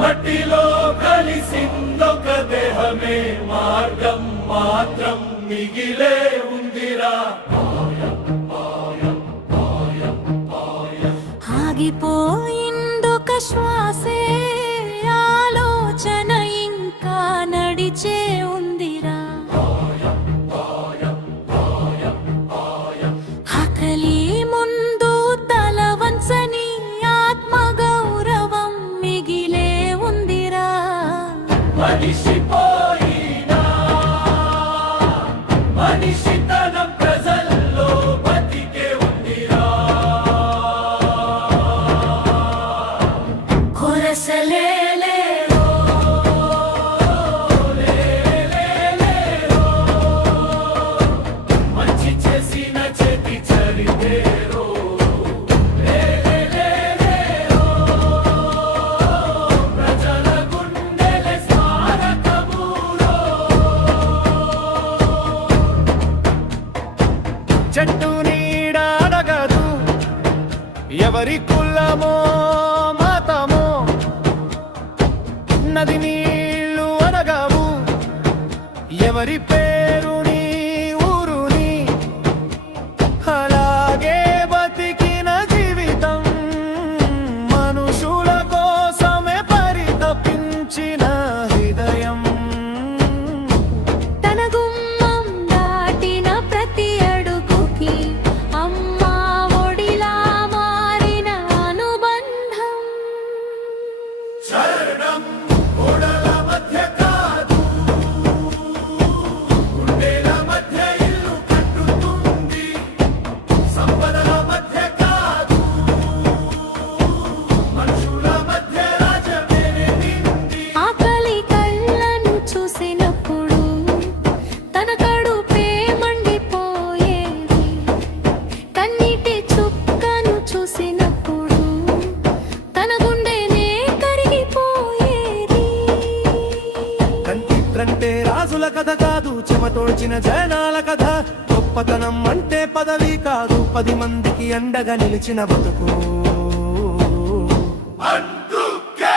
మట్టిలో కలిసిందొక దేహమే మార్గం మాత్రం మిగిలే ఉందిరా. ఆగిపోయిందొక శ్వాసే ఆలోచన ఇంకా నడిచే ఉందిరా. ఆకలి ముందు తల వంచని ఆత్మగౌరవం మిగిలే ఉందిరా. మనిషిపోయినా మనిషితనం ప్రజల్లో బతికే ఉందిరా. కొరసలేలేరో మంచి చేసిన చేతి చరితేరో. ప్రజల గుండెల స్మారకములో చెట్టు నీడ అడగదు ఎవరి కులమో మతమో, నది నీళ్లు అడగవు ఎవరి పేరుని ఊరుని. అలాగే బతికిన జీవితం మనుషుల కోసమే పరితపించిన హృదయం. తన గుమ్మం దాటిన ప్రతి అడుగుకి అమ్మా ఒడిలా మారిన అనుబంధం. శరణం ఓడల మధ్య కాదు, గుండెల మధ్య ఇల్లు కట్టుతుంది. సంపదల మధ్య కాదు, మనుషుల మధ్య రాజ్యమేనింది. ఆకలి కళ్ళను చూసినప్పుడు తన కడుపే మండిపోయేది. కన్నీటి చుక్కను చూసినప్పుడు తన గుండెనే కరిగిపోయేది. కంటిప్రంటే రాజుల కథ కాదు, చెమతోడ్చిన జనాల కథ. గొప్పతనం అంటే పదవి కాదు, 10 మందికి అండగా నిలిచిన బతుకు. అందుకే